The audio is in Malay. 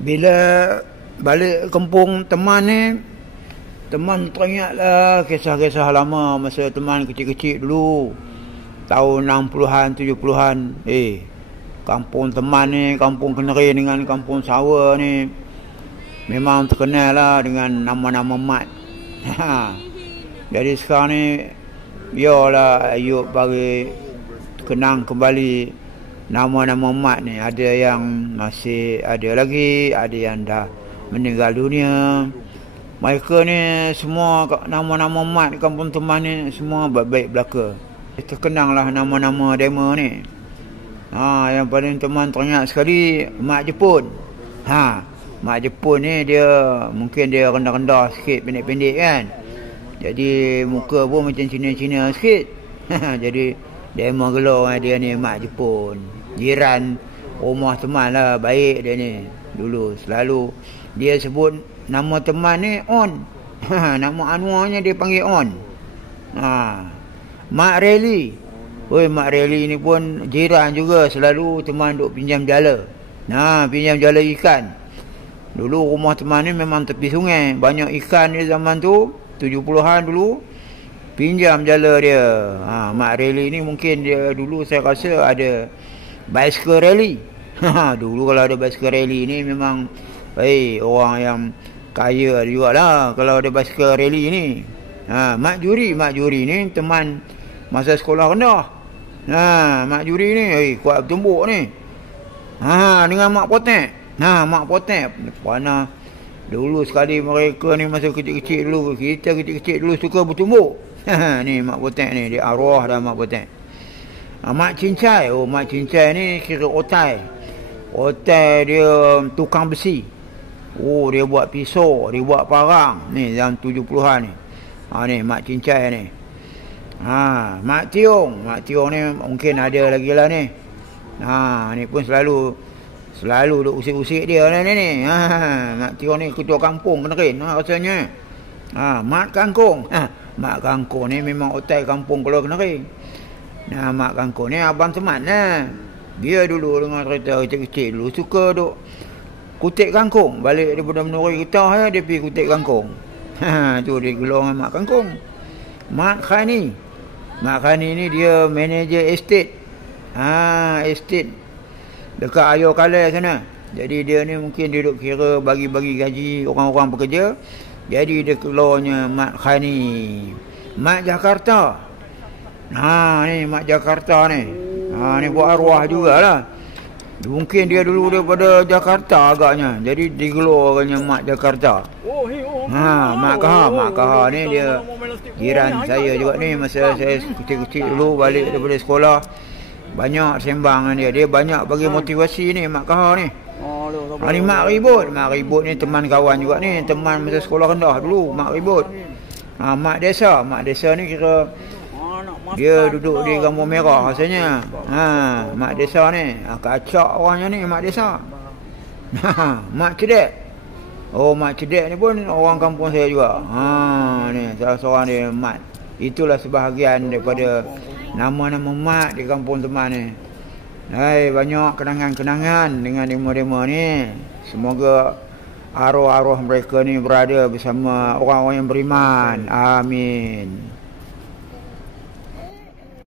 Bila balik kampung teman ni, teman teringatlah kisah-kisah lama masa teman kecil-kecil dulu. Tahun 60-an, 70-an. Kampung teman ni, kampung Keneri dengan kampung Sawa ni memang terkenal lah dengan nama-nama mat. Jadi sekarang ni, biarlah Ayub bagi kenang kembali nama-nama mat ni. Ada yang masih ada lagi, ada yang dah meninggal dunia. Mereka ni semua nama-nama mat di kampung teman ni semua baik-baik belaka. Terkenanglah nama-nama demo ni. Yang paling teman teringat sekali mak Jepun. Mak Jepun ni dia mungkin dia rendah-rendah sikit, pendek-pendek kan. Jadi muka pun macam Cina-Cina sikit. Jadi demo gelar dia ni mak Jepun. Jiran rumah teman lah, baik dia ni. Dulu selalu dia sebut nama teman ni On. Nama Anwarnya dia panggil On. Mak Reli. Mak Reli ni pun jiran juga, selalu teman duk pinjam jala. Pinjam jala ikan. Dulu rumah teman ni memang tepi sungai, banyak ikan di zaman tu, 70-an dulu. Pinjam jala dia. Mak Reli ni mungkin dia dulu saya rasa ada bicycle rally. Dulu kalau ada bicycle rally ni memang orang yang kaya jugalah kalau ada bicycle rally ni. Mak Juri ni teman masa sekolah rendah. Mak Juri ni kuat bertumbuk ni. Dengan Mak Potek. Mak Potek panah. Dulu sekali mereka ni masa kecil-kecil dulu, kita kecil-kecil dulu suka bertumbuk. Ni Mak Potek ni, dia arwah dah Mak Potek. Mak Cincai. Mak Cincai ni kira otai. Otai dia tukang besi. Dia buat pisau, dia buat parang. Ni dalam 70-an ni. Ni Mak Cincai ni. Mak Tiong ni mungkin ada lagi lah ni. Ni pun selalu duk usik-usik dia lah ni. Mak Tiong ni ketua kampung Kenerin rasanya. Mak Kangkung. Mak Kangkung ni memang otai kampung Pulau Kenerin. Mak Kangkung ni abang teman lah. Dia dulu dengan kereta kecil-kecil dulu suka duk kutik kangkung. Balik daripada menuri getah dia pergi kutik kangkung. Tu dia gelar dengan Mak Kangkung. Mak Khani. Mak Khani ni dia manager estate. Estate dekat Ayo Kalai sana. Jadi dia ni mungkin dia duk kira bagi-bagi gaji orang-orang pekerja. Jadi dia keluarnya Mak Khani. Mak Jakarta. Ni Mak Jakarta ni. Ni buat arwah jugalah. Mungkin dia dulu daripada Jakarta agaknya. Jadi digelarkannya Mak Jakarta. Mak Kaha ni dia jiran saya juga ni. Masa saya kecil-kecil dulu balik daripada sekolah, banyak sembang dia. Dia banyak bagi motivasi ni Mak Kaha ni. Ni Mak Ribut. Mak Ribut ni teman kawan juga ni. Teman masa sekolah rendah dulu, Mak Ribut. Mak Desa. Mak Desa ni kira dia duduk di Kampung Merah rasanya. Mak Desa ni kacak orangnya ni Mak Desa. Mak Cedek. Mak Cedek ni pun orang kampung saya juga. Ni salah seorang dia mat. Itulah sebahagian daripada nama-nama mat di kampung teman ni. Banyak kenangan-kenangan dengan demo-demo ni. Semoga arwah-arwah mereka ni berada bersama orang-orang yang beriman. Amin.